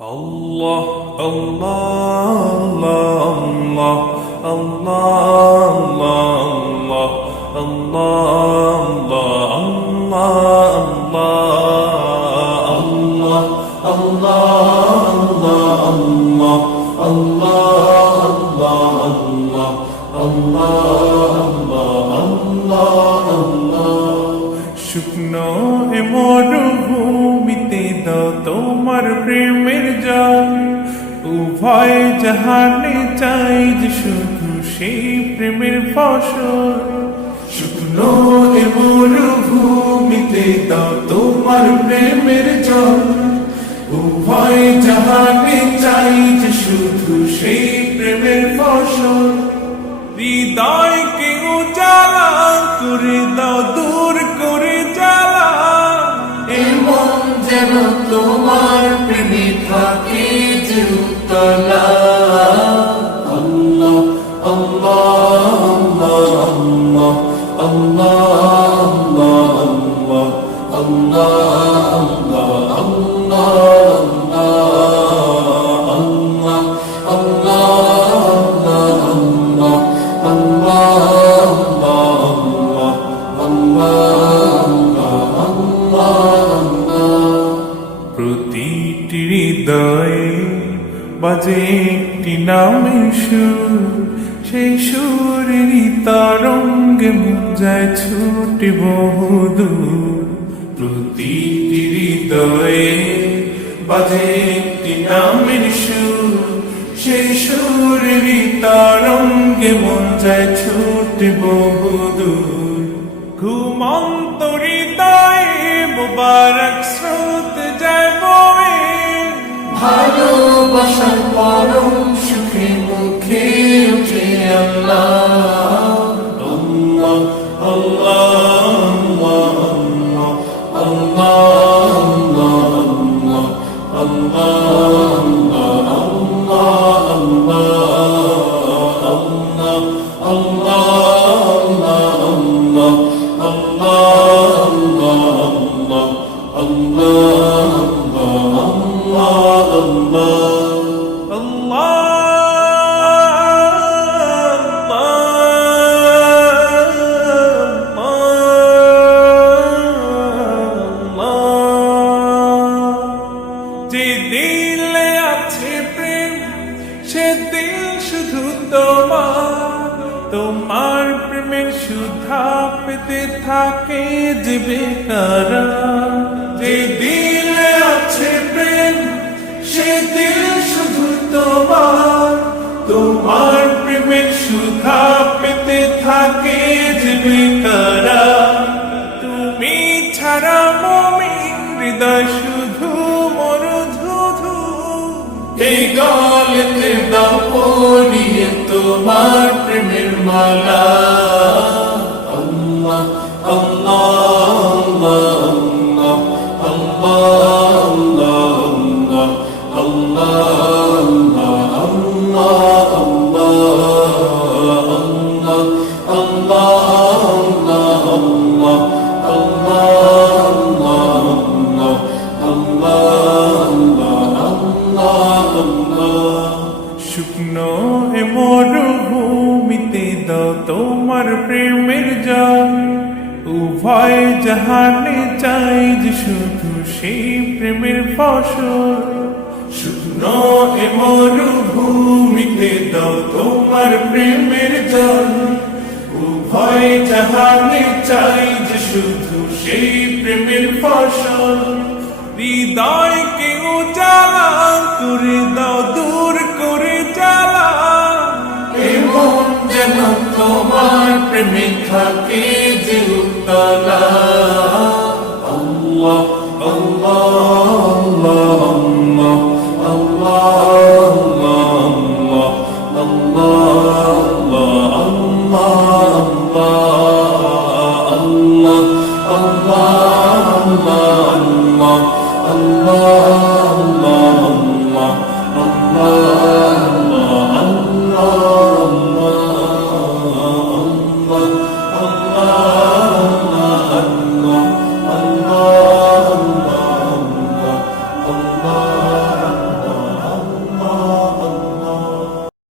Allah, Allah, Allah, Allah, Allah, Allah, Allah, শুকনো এ মরুভূমিতে দাও তোমার প্রেমের জল, উভয় জাহানে চাই যে শুধু সেই প্রেমের ফসল। শুকনো এ মরুভূমিতে দাও তোমার প্রেমের জল, উভয় জাহানে চাই যে শুধু সেই প্রেমের ফসল। হৃদয়কে উজালা করে দাও, দূর করে জ্বালা, এমন যেন তোমার প্রেমে থাকে যে উতলা। আল্লাহ আল্লাহ আল্লাহ আল্লাহ আল্লাহ আল্লাহ প্রতিটি হৃদয়ে বাজে একটি নামের সুর, সেই সুরেরই তরঙ্গে মন যায় ছুটে বহুদূর। প্রতিটি হৃদয়ে বাজে একটি নামের সুর, সেই সুরেরই তরঙ্গে মন যায় ছুটে বহুদূর। ঘুমন্ত হৃদয়ে মুবারক স্রোত যায় বয়ে, ভালোবাসার পরম সুখে মুখে উঠে আল্লাহ আল্লাহ আল্লাহ যে দিলে আছে প্রেম, সে দিল শুধু তোমার, তোমার প্রেমের সুধা পেতে থাকে যে বেকারার। যে দিলে আছে প্রেম, সে দিল শুধু তোমার, তোমার প্রেমের সুধা পেতে থাকে যে বেকারার। তুমি ছাড়া মুমিন হৃদয় শুধু মরুধুধু, এই গলেতে দাও পরিয়ে তোমার প্রেমের মালা। আল্লাহ আল্লাহ শুকনো এ মরুভূমিতে দাও তোমার প্রেমের জল, উভয় জাহানে চাই যে শুধু সেই প্রেমের ফসল। শুকনো এ মরুভূমিতে দাও তোমার প্রেমের জল, উভয় জাহানে চাই যে শুধু সেই প্রেমের ফসল। হৃদয়কে উজালা করে দাও, দূর করে জ্বালা, এমন যেন তোমার প্রেমে থাকে যে উতলা। আল্লাহ আল্লাহ Allah